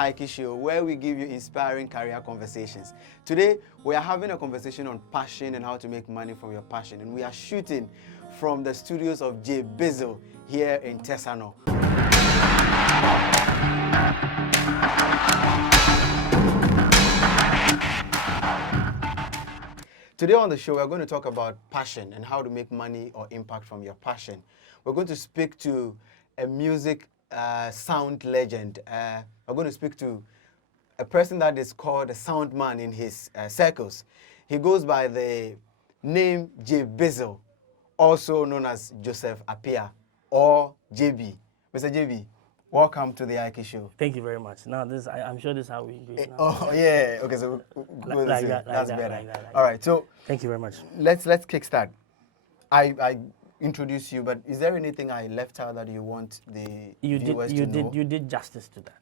Aiki Show, where we give you inspiring career conversations. Today, we are having a conversation on passion and how to make money from your passion. And we are shooting from the studios of J Bizzle here in Tesano. Today on the show, we're going to talk about passion and how to make money or impact from your passion. We're going to speak to a music sound legend. We're going to speak to a person that is called a sound man in his circles. He goes by the name J Bizzle, also known as Joseph Appiah or JB. Mr. JB, welcome to the Aiki Show. Thank you very much. Now, I'm sure this is how we do it now. Oh, yeah. Okay, so that's better. All right, so thank you very much. Let's kickstart. I introduce you, but is there anything I left out that you want the viewers to know? You did justice to that.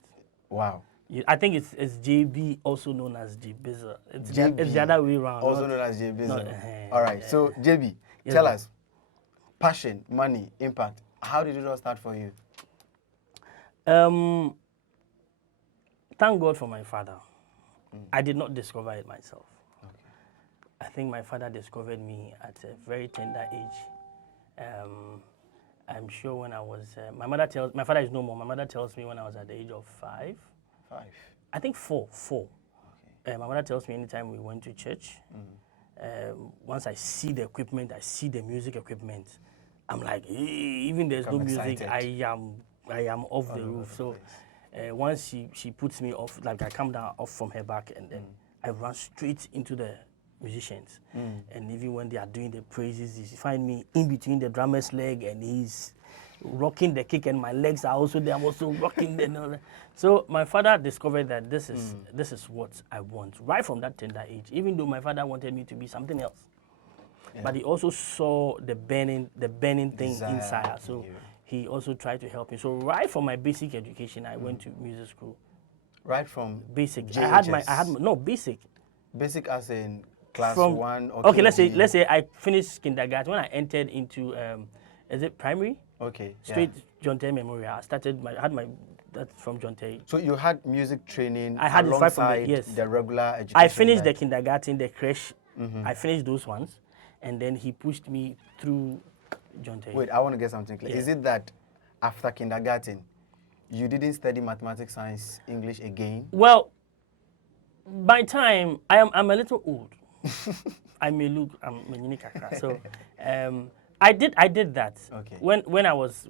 Wow. I think it's JB, also known as J Bizzle. It's the other way around. Also known as J Bizzle. All right, so JB, tell us, passion, money, impact. How did it all start for you? Thank God for my father. I did not discover it myself. Okay. I think my father discovered me at a very tender age. I'm sure when I was, my father is no more. My mother tells me when I was at the age of 5. 5? I think 4. Okay. My mother tells me anytime we went to church, once I see the equipment, I see the music equipment, I'm like, even there's no music, I am off the roof. So once she puts me off, like I come down off from her back, and then I run straight into the musicians. And even when they are doing the praises, you find me in between the drummer's leg, and he's rocking the kick, and my legs are also there. I'm also rocking the. So my father discovered that this is what I want right from that tender age. Even though my father wanted me to be something else, but he also saw the burning thing inside. So he also tried to help me. So right from my basic education, I went to music school. Right from basic. JHS. I had no basic. Basic as in class 1 or okay, let's say I finished kindergarten. When I entered into is it primary? Okay. Straight John Terry Memorial. I had my that's from John Terry. So you had music training I had alongside the regular education. I finished the kindergarten, the creche. I finished those ones, and then he pushed me through John Terry. Wait, I want to get something clear. Is it that after kindergarten, you didn't study mathematics, science, English again? Well, by time I'm a little old. I'm a unique. So I did that. Okay. When I was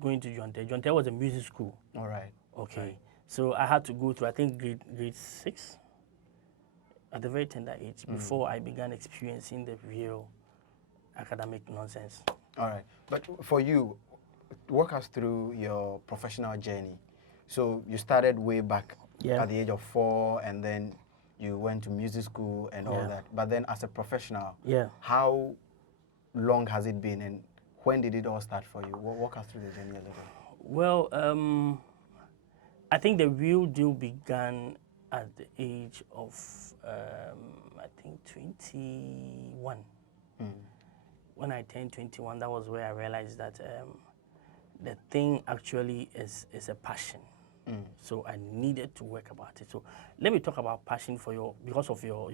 going to John Terry. John Terry was a music school. All right. Okay. Right. So I had to go through, I think, grade 6 at a very tender age before I began experiencing the real academic nonsense. All right. But for you, walk us through your professional journey. So you started way back at the age of 4, and then you went to music school and all that. But then as a professional, how long has it been, and when did it all start for you? Walk us through the journey a little. Well, I think the real deal began at the age of, I think, 21. When I turned 21, that was where I realized that the thing actually is a passion. So I needed to work about it. So let me talk about passion because of your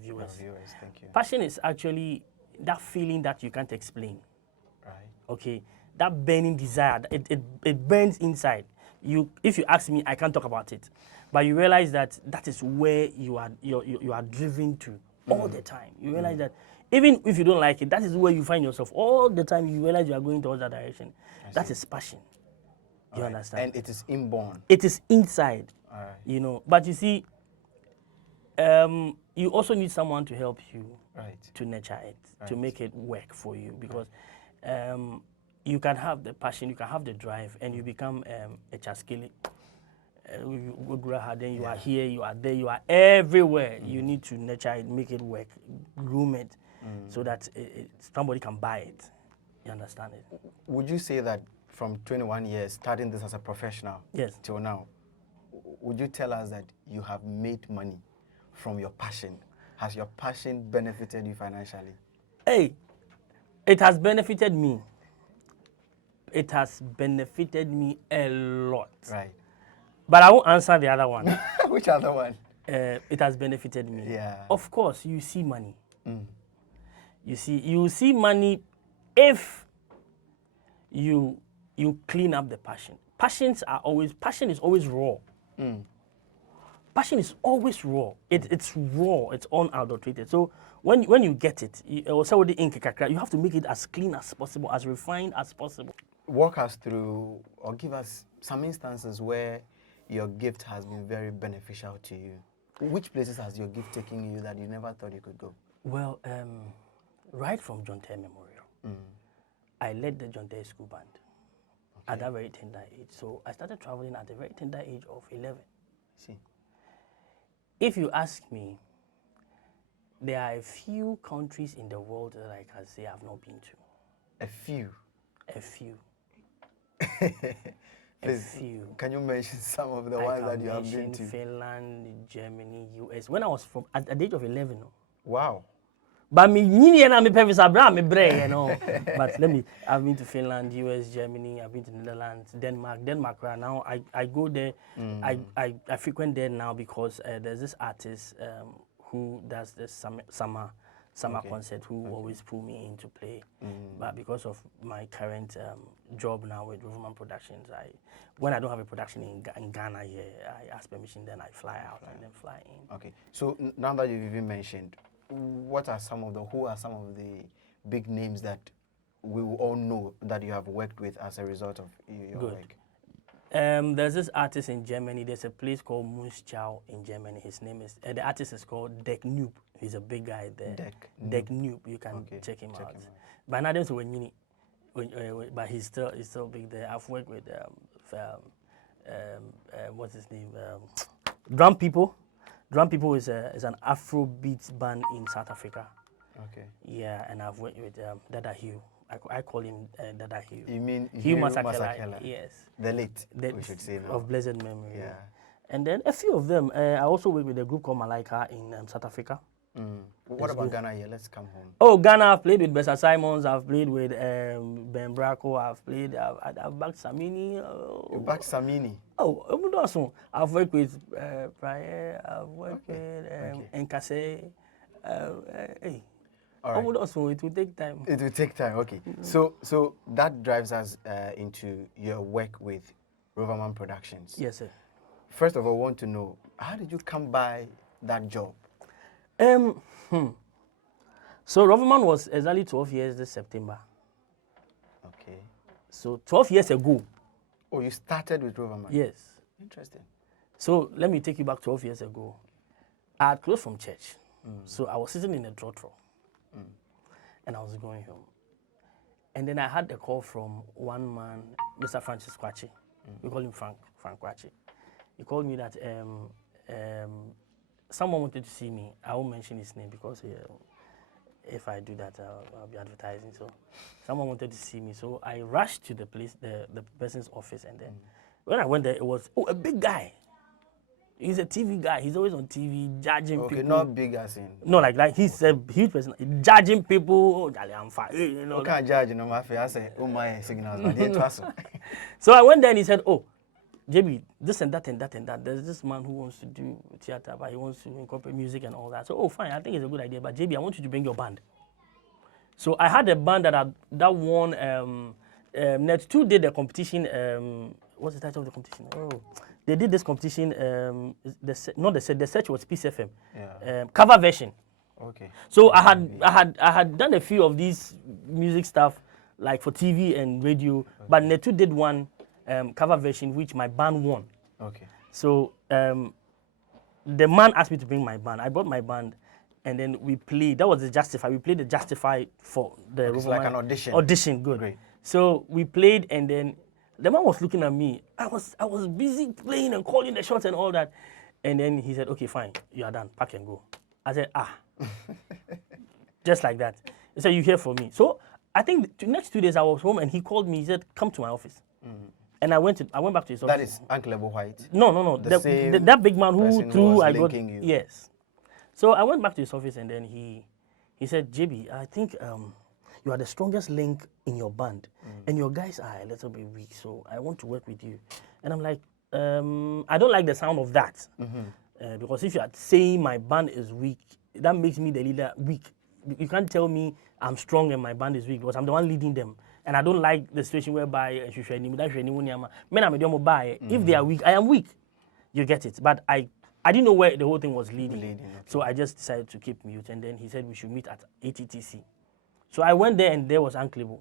viewers. Thank you. Passion is actually that feeling that you can't explain. Right. Okay. That burning desire, it burns inside. If you ask me, I can't talk about it. But you realize that is where you are driven to all the time. You realize that even if you don't like it, that is where you find yourself all the time. You realize you are going towards that direction. That is passion. You understand? And it is inborn. It is inside. All right. You know, but you see, you also need someone to help you to nurture it, to make it work for you, because you can have the passion, you can have the drive, and you become a chaskili. Then you are here, you are there, you are everywhere. You need to nurture it, make it work, groom it, so that somebody can buy it. You understand it? Would you say that from 21 years, starting this as a professional till now, would you tell us that you have made money from your passion? Has your passion benefited you financially? Hey, it has benefited me. It has benefited me a lot. Right. But I won't answer the other one. Which other one? It has benefited me. Yeah. Of course, you see money. You see money if you clean up the passion. Passion is always raw. Passion is always raw. It's raw. It's unadulterated. So when you get it, you have to make it as clean as possible, as refined as possible. Walk us through or give us some instances where your gift has been very beneficial to you. Which places has your gift taken you that you never thought you could go? Well, right from John Terry Memorial, I led the John Terry School Band at that very tender age. So I started traveling at a very tender age of 11. See. If you ask me, there are a few countries in the world that I can say I've not been to. A few? A few. Please, can you mention some of the ones that you have been to? Finland, Germany, US. When I was at the age of 11. Wow. But me, But I've been to Finland, US, Germany, I've been to Netherlands, Denmark right now. I go there, I frequent there now because there's this artist who does this summer concert who always pull me in to play. But because of my current job now with Roverman Productions, when I don't have a production in Ghana here, I ask permission, then I fly out and then fly in. Okay, so now that you've even mentioned, who are some of the big names that we will all know that you have worked with as a result of your work? There's this artist in Germany. There's a place called Munchau in Germany. His name is, the artist is called Dek Noob. He's a big guy there. Dek Noob. You can check him out. But not but he's still big there. I've worked with what's his name? Drum People. Drum People is an Afrobeat band in South Africa. Okay. Yeah, and I've worked with Dada Hugh. I call him Dada Hugh. You mean Hugh Masakela? Yes. The late, we should say now. Of blessed memory. Yeah. And then a few of them. I also work with a group called Malaika in South Africa. What about Ghana here? Let's come home. Oh, Ghana, I've played with Bessa Simons. I've played with Ben Bracco. I've backed Samini. You backed Samini? Oh, I've worked with Prayer. I've worked with Nkase. Hey. All right. It will take time. It will take time, okay. So that drives us into your work with Roverman Productions. Yes, sir. First of all, I want to know, how did you come by that job? So Roverman was exactly 12 years this September. Okay. So 12 years ago. Oh, you started with Roverman? Yes. Interesting. So let me take you back 12 years ago. I had closed from church. So I was sitting in a trotro. And I was going home. And then I had a call from one man, Mr. Francis Kwachi. We call him Frank Kwachi. He called me that someone wanted to see me. I won't mention his name because if I do that, I'll be advertising. So someone wanted to see me. So I rushed to the place, the person's office. And then when I went there, it was, a big guy. He's a TV guy. He's always on TV, judging people. Okay, not big as in. No, like he's a huge person, judging people. Oh, I'm fine. You know. Can't judge, you know, my face. I say, oh my signals. So I went there and he said, oh, JB, this and that and that and that. There's this man who wants to do theater, but he wants to incorporate music and all that. So, fine. I think it's a good idea. But JB, I want you to bring your band. So I had a band that won. Net 2 did a competition. What's the title of the competition? Oh. They did this competition, the search was Peace FM, cover version. Okay. So I had done a few of these music stuff, like for TV and radio, but Netu did one cover version which my band won. Okay. So the man asked me to bring my band. I brought my band, and then we played. That was the Justify. We played the Justify for the. It's like an audition. Audition, good. Great. So we played, and then the man was looking at me. I was busy playing and calling the shots and all that. And then he said, okay, fine, you are done. Pack and go. I said, just like that. He said, you here for me. So I think the next 2 days I was home and he called me. He said, come to my office. And I went back to his office. That is Uncle Ebo White? No. That big man who I got. You. Yes. So I went back to his office and then he said, JB, I think you are the strongest link in your band. And your guys are a little bit weak, so I want to work with you. And I'm like, I don't like the sound of that. Because if you are saying my band is weak, that makes me the leader weak. You can't tell me I'm strong and my band is weak because I'm the one leading them. And I don't like the situation whereby if they are weak, I am weak. You get it. But I didn't know where the whole thing was leading. Okay. So I just decided to keep mute. And then he said we should meet at ATTC. So I went there and there was Unclebo.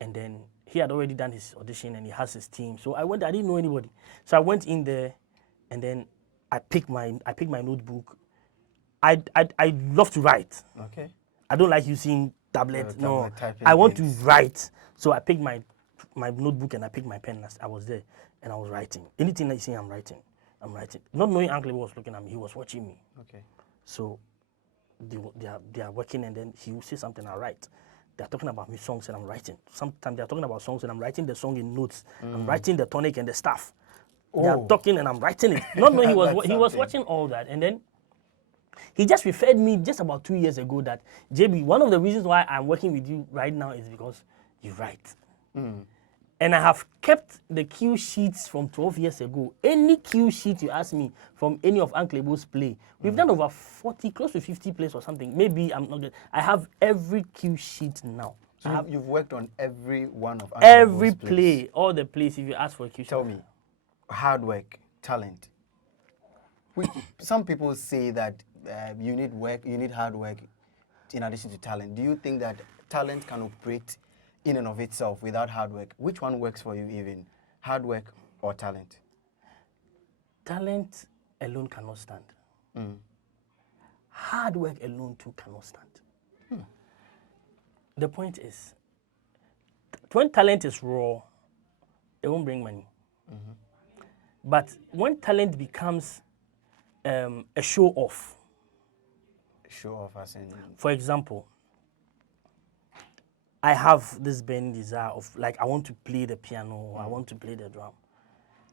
And then he had already done his audition and he has his team. So I went, I didn't know anybody. So I went in there and then I picked my notebook. I love to write. Okay. I don't like using tablet. No, typing I want things. to write. So I picked my notebook and I picked my pen. I was there and I was writing. Anything I see, I'm writing. Not knowing Uncle was looking at me, he was watching me. Okay. So they are working and then he will say something, I write. They're talking about me songs and I'm writing. Sometimes they're talking about songs and I'm writing the song in notes. I'm writing the tonic and the stuff. They are talking and I'm writing it. Not knowing he was watching all that. And then he just referred me just about 2 years ago that, JB, one of the reasons why I'm working with you right now is because you write. And I have kept the cue sheets from 12 years ago. Any cue sheet you ask me from any of Uncle Ebo's play, we've done over 40, close to 50 plays or something. Maybe I'm not good. I have every cue sheet now. So you've worked on every one of Uncle Every Ebo's play, plays. all the plays, if you ask for a cue sheet. Tell me, hard work, talent. Some people say that you need hard work in addition to talent. Do you think that talent can operate in and of itself without hard work? Which one works for you even? Hard work or talent? Talent alone cannot stand. Hard work alone too cannot stand. The point is, when talent is raw, it won't bring money. But when talent becomes a show off. Show off as in? For example, I have this burning desire of, like, I want to play the piano, I want to play the drum.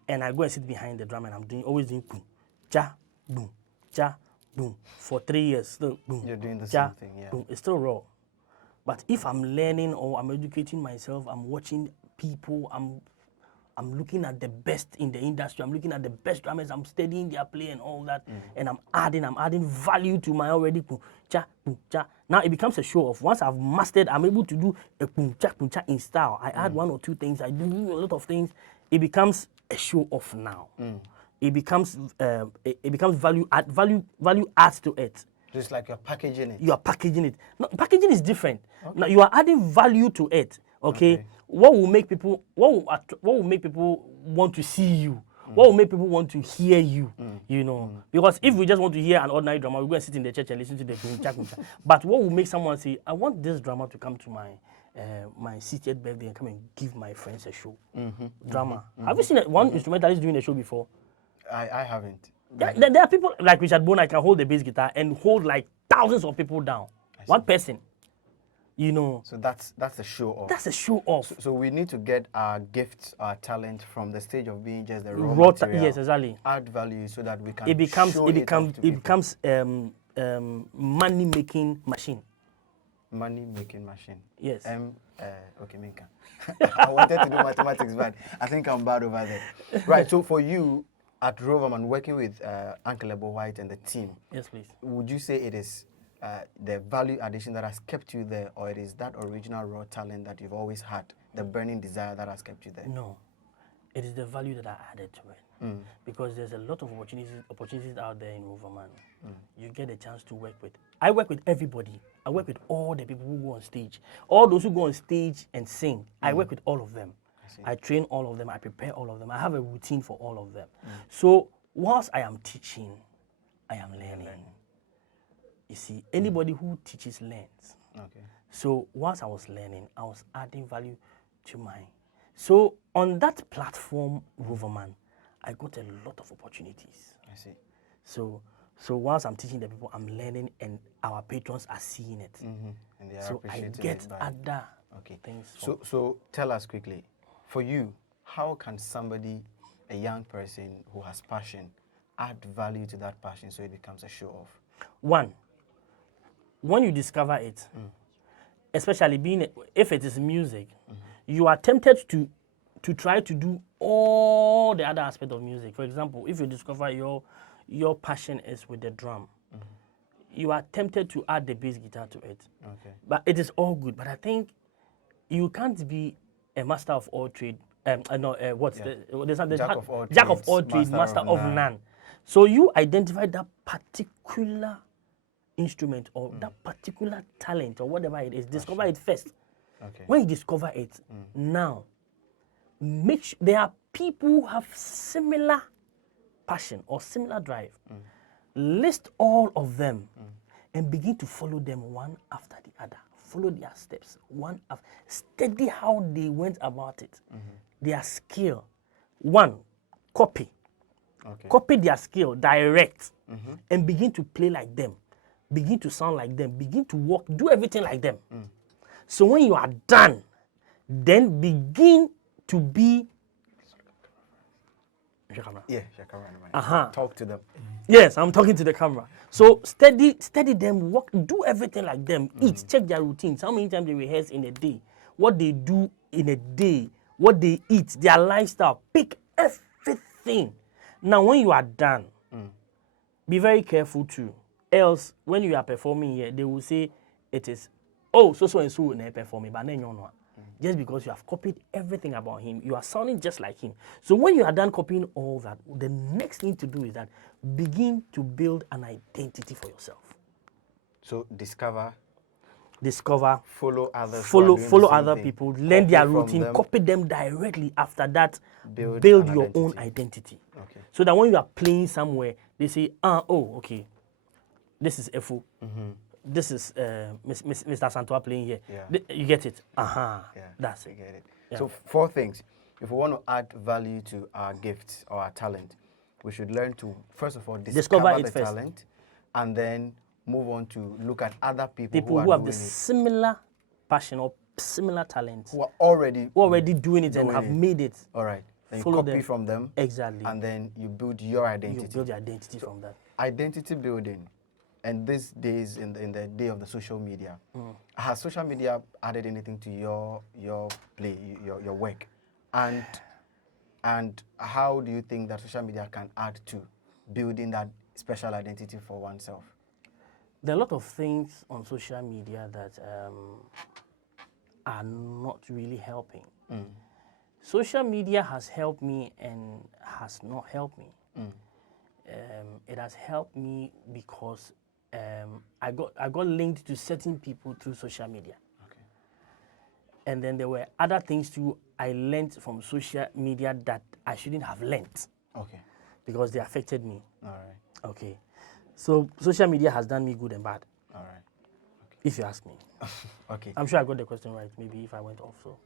And I go and sit behind the drum and I'm always doing boom, cha, boom, cha, boom. For 3 years, still boom. You're doing the cha, same thing, yeah. Boom. It's still raw. But if I'm learning or I'm educating myself, I'm watching people, I'm looking at the best in the industry, I'm looking at the best drummers, I'm studying their play and all that, and I'm adding value to my already boom, cha, boom, cha. Now it becomes a show off. Once I've mastered, I'm able to do a boom, cha in style. I add 1 or 2 things, I do a lot of things. It becomes a show off now. It becomes value adds to it. Just like you're packaging it. You are packaging it. No, packaging is different. Okay. Now you are adding value to it. Okay. What will make people want to see you? What will make people want to hear you? You know, because if we just want to hear an ordinary drama, we go and sit in the church and listen to the boom cha. But what will make someone say, I want this drama to come to my 60th birthday and come and give my friends a show? Drama. Have you seen one instrumentalist doing a show before? I haven't. There are people like Richard Bona can hold the bass guitar and hold like thousands of people down. One person. You know. So that's a show off. That's a show off. So we need to get our gifts, our talent from the stage of being just the raw material. Yes, exactly. Add value so that we can. It becomes money making machine. Money making machine. Yes. Okay, Minka. I wanted to do mathematics, but I think I'm bad over there. Right. So for you at Roverman, working with Uncle Ebo White and the team. Yes, please. Would you say it is the value addition that has kept you there, or it is that original raw talent that you've always had, the burning desire that has kept you there? No, it is the value that I added to it. Because there's a lot of opportunities out there in Roverman. You get a chance to work with. I work with everybody. I work with all the people who go on stage. All those who go on stage and sing, I work with all of them. I train all of them. I prepare all of them. I have a routine for all of them. So whilst I am teaching, I am learning. You see, anybody who teaches learns. Okay. So whilst I was learning, I was adding value to mine. So on that platform, Roverman, I got a lot of opportunities. I see. So whilst I'm teaching the people, I'm learning, and our patrons are seeing it. And they are So I appreciating get it by... other Okay. things. So tell us quickly, for you, how can somebody, a young person who has passion, add value to that passion so it becomes a show off? One, when you discover it, especially if it is music, you are tempted to to try to do all the other aspect of music. For example, if you discover your passion is with the drum, you are tempted to add the bass guitar to it. Okay. But it is all good. But I think you can't be a master of all trade. Jack of all trades, master of none. none. So you identify that particular instrument or that particular talent or whatever it is. Discover it first. Okay. When you discover it, now make sure there are people who have similar passion or similar drive. List all of them and begin to follow them one after the other. Follow their steps one after. Study how they went about it. Their skill. One, copy. Okay. Copy their skill, direct, and begin to play like them. Begin to sound like them. Begin to walk, do everything like them. So when you are done, then begin to be. Yeah, camera. Talk to them. Yes, I'm talking to the camera. So study them, walk, do everything like them. Eat, check their routines. How many times they rehearse in a day? What they do in a day? What they eat? Their lifestyle. Pick everything. Now, when you are done, be very careful too. Else, when you are performing here, they will say it is, so and so will performing, but then you're not. Just because you have copied everything about him, you are sounding just like him. So when you are done copying all that, the next thing to do is that begin to build an identity for yourself. So discover, follow others, follow other people, learn their routine, copy them directly. After that, build your own identity. Okay. So that when you are playing somewhere, they say, okay, this is Efo. This is Mr. Santua playing here. Yeah. You get it? Yeah, That's I it. get it. Yeah. So 4 things. If we want to add value to our gifts or our talent, we should learn to, first of all, discover the talent, and then move on to look at other people who have the similar passion or similar talent. Who are already doing it and have made it. All right. Then Follow you copy them. from them. Exactly. And then you build your identity. You build your identity from that. Identity building. And these days, in the day of the social media, has social media added anything to your play, your work? And how do you think that social media can add to building that special identity for oneself? There are a lot of things on social media that are not really helping. Social media has helped me and has not helped me. It has helped me because I got linked to certain people through social media. Okay. And then there were other things too I learned from social media that I shouldn't have learned. Okay. Because they affected me. All right. Okay. So social media has done me good and bad. All right. Okay. If you ask me. Okay. I'm sure I got the question right. Maybe if I went off, so.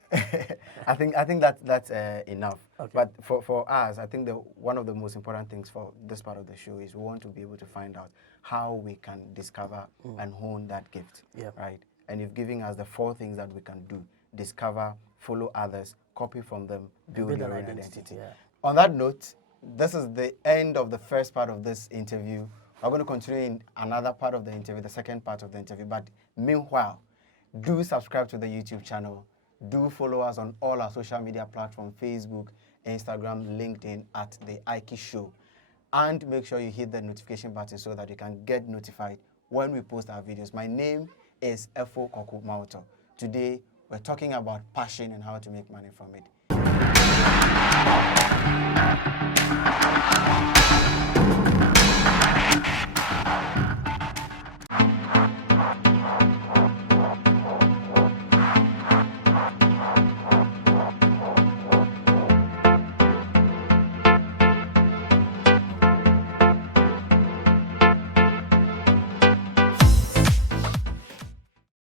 I think that's enough. Okay. But for us, I think one of the most important things for this part of the show is we want to be able to find out how we can discover and hone that gift. Yeah. Right. And you've given us the 4 things that we can do: discover, follow others, copy from them, build your own identity. Yeah. On that note, this is the end of the first part of this interview. We're going to continue in another part of the interview, the second part of the interview. But meanwhile, do subscribe to the YouTube channel. Do follow us on all our social media platforms, Facebook, Instagram, LinkedIn, at The Aiki Show. And make sure you hit the notification button so that you can get notified when we post our videos. My name is Efo Koku Mauto. Today, we're talking about passion and how to make money from it.